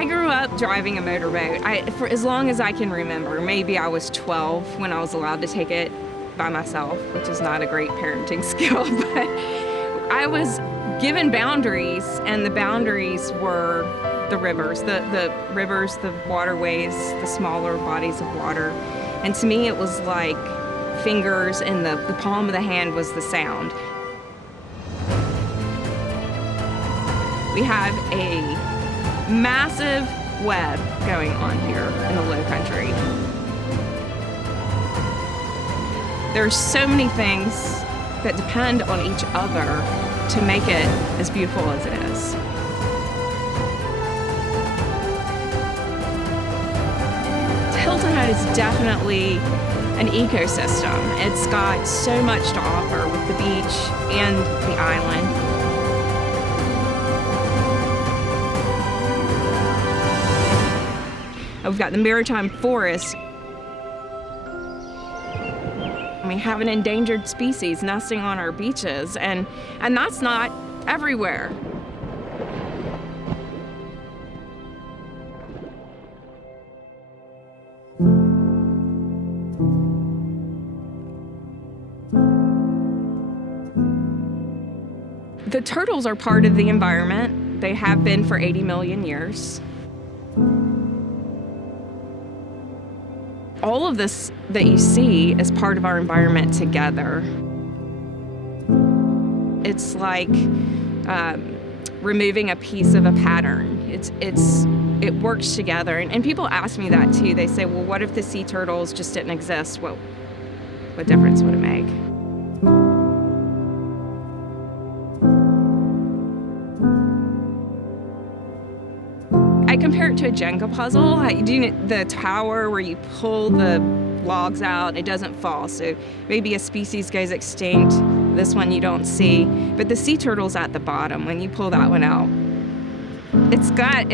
I grew up driving a motorboat for as long as I can remember. Maybe I was 12 when I was allowed to take it by myself, which is not a great parenting skill, but I was given boundaries, and the boundaries were the rivers, the rivers, the waterways, the smaller bodies of water. And to me, it was like fingers, and the palm of the hand was the sound. We have a massive web going on here in the Low Country. There's so many things that depend on each other to make it as beautiful as it is. Hilton Head is definitely an ecosystem. It's got so much to offer with the beach and the island. We've got the maritime forest. We have an endangered species nesting on our beaches, and that's not everywhere. The turtles are part of the environment. They have been for 80 million years. All of this that you see is part of our environment together. It's like removing a piece of a pattern. It works together. And people ask me that too. They say, well, what if the sea turtles just didn't exist? Well, what difference would it make? I compare it to a Jenga puzzle. The tower where you pull the logs out, it doesn't fall. So maybe a species goes extinct, this one you don't see. But the sea turtle's at the bottom. When you pull that one out, it's got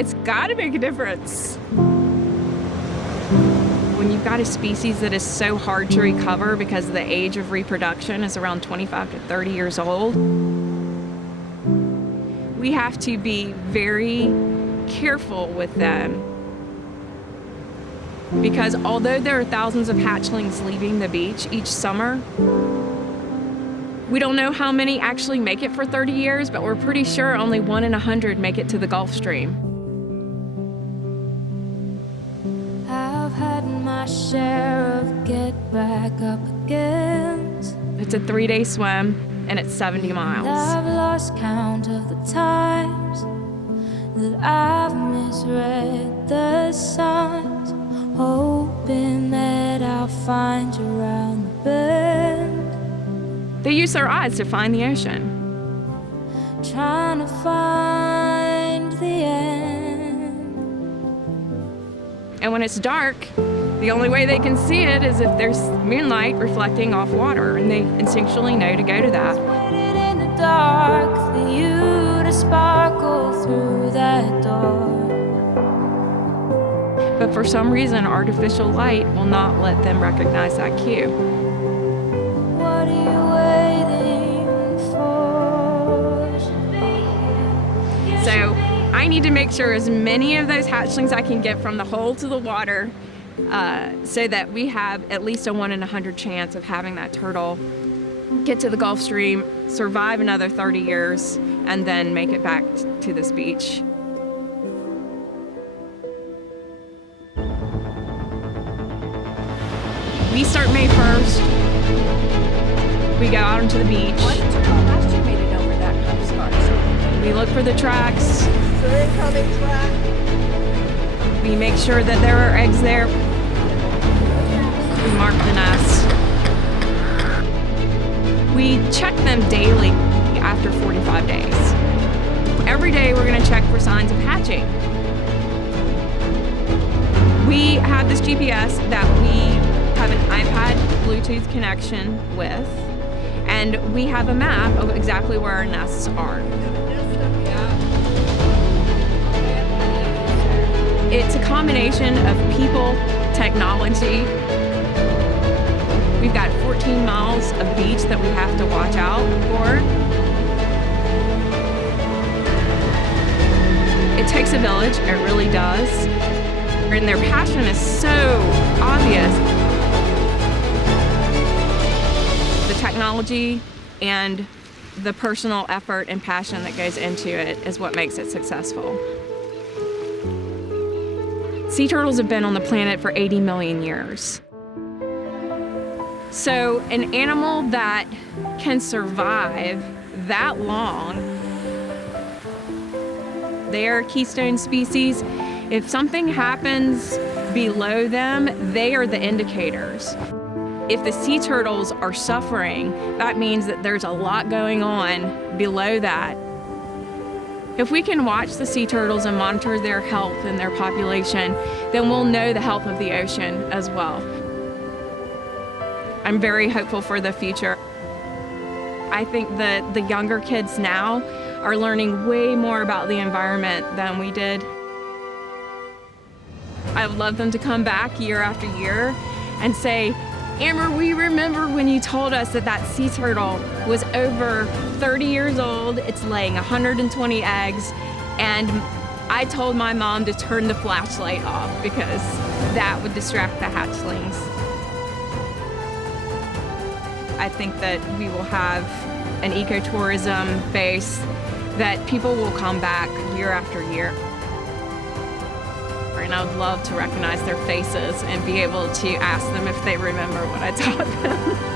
to make a difference. When you've got a species that is so hard to recover because the age of reproduction is around 25 to 30 years old, we have to be very careful with them, because although there are thousands of hatchlings leaving the beach each summer, we don't know how many actually make it for 30 years, but we're pretty sure only 1 in 100 make it to the Gulf Stream. I've had my share of get back up again. It's a 3-day swim, and it's 70 miles. I've lost count of the times that I've misread the signs, hoping that I'll find you around the bend. They use their eyes to find the ocean. Trying to find the end. And when it's dark, the only way they can see it is if there's moonlight reflecting off water, and they instinctually know to go to that. Waiting in the dark for you to sparkle through that door. But for some reason, artificial light will not let them recognize that cue. What are you waiting for? So I need to make sure as many of those hatchlings I can get from the hole to the water, so that we have at least a 1 in 100 chance of having that turtle get to the Gulf Stream, survive another 30 years, and then make it back to this beach. We start May 1st. We go out onto the beach. What turtle last year made it over that kind of scar? We look for the tracks. So incoming track. We make sure that there are eggs there. We mark the nest. We check them daily after 45 days. Every day we're going to check for signs of hatching. We have this GPS that we have an iPad Bluetooth connection with, and we have a map of exactly where our nests are. It's a combination of people, technology. We've got 14 miles of beach that we have to watch out for. It takes a village, it really does. And their passion is so obvious. The technology and the personal effort and passion that goes into it is what makes it successful. Sea turtles have been on the planet for 80 million years. So an animal that can survive that long, they're keystone species. If something happens below them, they are the indicators. If the sea turtles are suffering, that means that there's a lot going on below that. If we can watch the sea turtles and monitor their health and their population, then we'll know the health of the ocean as well. I'm very hopeful for the future. I think that the younger kids now are learning way more about the environment than we did. I would love them to come back year after year and say, Amber, we remember when you told us that that sea turtle was over 30 years old, it's laying 120 eggs, and I told my mom to turn the flashlight off because that would distract the hatchlings. I think that we will have an ecotourism base that people will come back year after year. And I would love to recognize their faces and be able to ask them if they remember what I taught them.